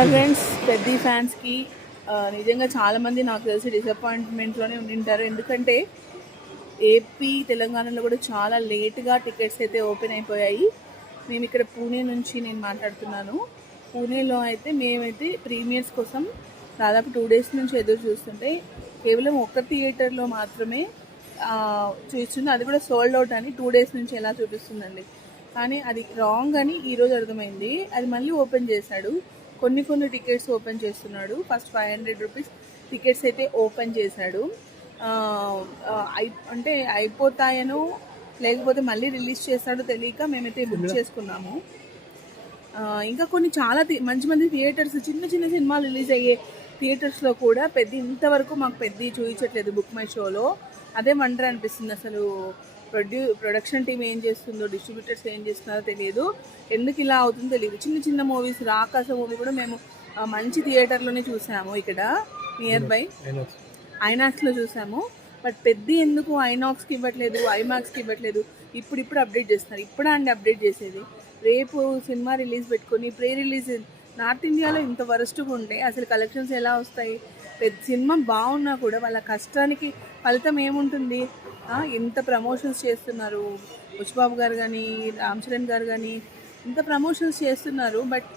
Hi friends, పెద్ద ఫ్యాన్స్కి నిజంగా చాలామంది నాకు తెలిసి డిసప్పాయింట్మెంట్లోనే ఉండింటారు. ఎందుకంటే ఏపీ తెలంగాణలో కూడా చాలా లేట్గా టికెట్స్ అయితే ఓపెన్ అయిపోయాయి. మేము ఇక్కడ పూణే నుంచి నేను మాట్లాడుతున్నాను. పూణేలో అయితే మేమైతే ప్రీమియర్స్ కోసం దాదాపు 2 డేస్ నుంచి ఎదురు చూస్తుంటే కేవలం ఒక్క థియేటర్లో మాత్రమే చూస్తుంది. అది కూడా సోల్డ్ అవుట్ అని 2 డేస్ నుంచి ఎలా చూపిస్తుందండి. కానీ అది రాంగ్ అని ఈరోజు అర్థమైంది. అది మళ్ళీ ఓపెన్ చేశాడు. కొన్ని టికెట్స్ ఓపెన్ చేస్తున్నాడు. ఫస్ట్ 500 రూపీస్ టికెట్స్ అయితే ఓపెన్ చేశాడు. అంటే అయిపోతాయనో లేకపోతే మళ్ళీ రిలీజ్ చేస్తాడో తెలియక మేమైతే బుక్ చేసుకున్నాము. ఇంకా కొన్ని చాలా మంచి మంచి థియేటర్స్, చిన్న చిన్న సినిమాలు రిలీజ్ అయ్యే థియేటర్స్లో కూడా ఇంతవరకు మాకు చూపించట్లేదు బుక్ మై షోలో. అదే వండర్ అనిపిస్తుంది. అసలు ప్రొడక్షన్ టీం ఏం చేస్తుందో, డిస్ట్రిబ్యూటర్స్ ఏం చేస్తున్నారో తెలియదు. ఎందుకు ఇలా అవుతుందో తెలియదు. చిన్న చిన్న మూవీస్, రాకాస మూవీ కూడా మేము మంచి థియేటర్లోనే చూసాము. ఇక్కడ నియర్ బై ఐనాక్స్లో చూసాము. బట్ ఎందుకు ఐనాక్స్కి ఇవ్వట్లేదు, ఐమాక్స్కి ఇవ్వట్లేదు? ఇప్పుడు అప్డేట్ చేస్తున్నారు. అండి అప్డేట్ చేసేది. రేపు సినిమా రిలీజ్ పెట్టుకొని ప్రీ రిలీజ్ నార్త్ ఇండియాలో ఇంత వరస్ట్గా ఉంటే అసలు కలెక్షన్స్ ఎలా వస్తాయి? సినిమా బాగున్నా కూడా వాళ్ళ కష్టానికి ఫలితం ఏముంటుంది? ఇంత ప్రమోషన్స్ చేస్తున్నారు. పుష్పబాబు గారు కానీ, రామ్ చరణ్ గారు కానీ ఇంత ప్రమోషన్స్ చేస్తున్నారు. బట్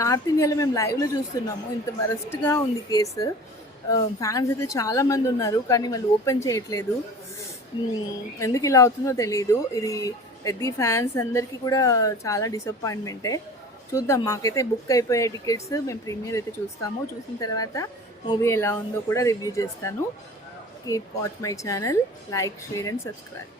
నార్త్ ఇండియాలో మేము లైవ్లో చూస్తున్నాము. ఇంత వరస్ట్గా ఉంది కేసు. ఫ్యాన్స్ అయితే చాలామంది ఉన్నారు, కానీ వాళ్ళు ఓపెన్ చేయట్లేదు. ఎందుకు ఇలా అవుతుందో తెలియదు. ఇది పెద్ద ఫ్యాన్స్ అందరికీ కూడా చాలా డిసప్పాయింట్మెంటే. చూద్దాం. మాకైతే బుక్ అయిపోయే టికెట్స్. మేము ప్రీమియర్ అయితే చూస్తాము. చూసిన తర్వాత మూవీ ఎలా ఉందో కూడా రివ్యూ చేస్తాను. Keep watch my channel. Like, share and subscribe.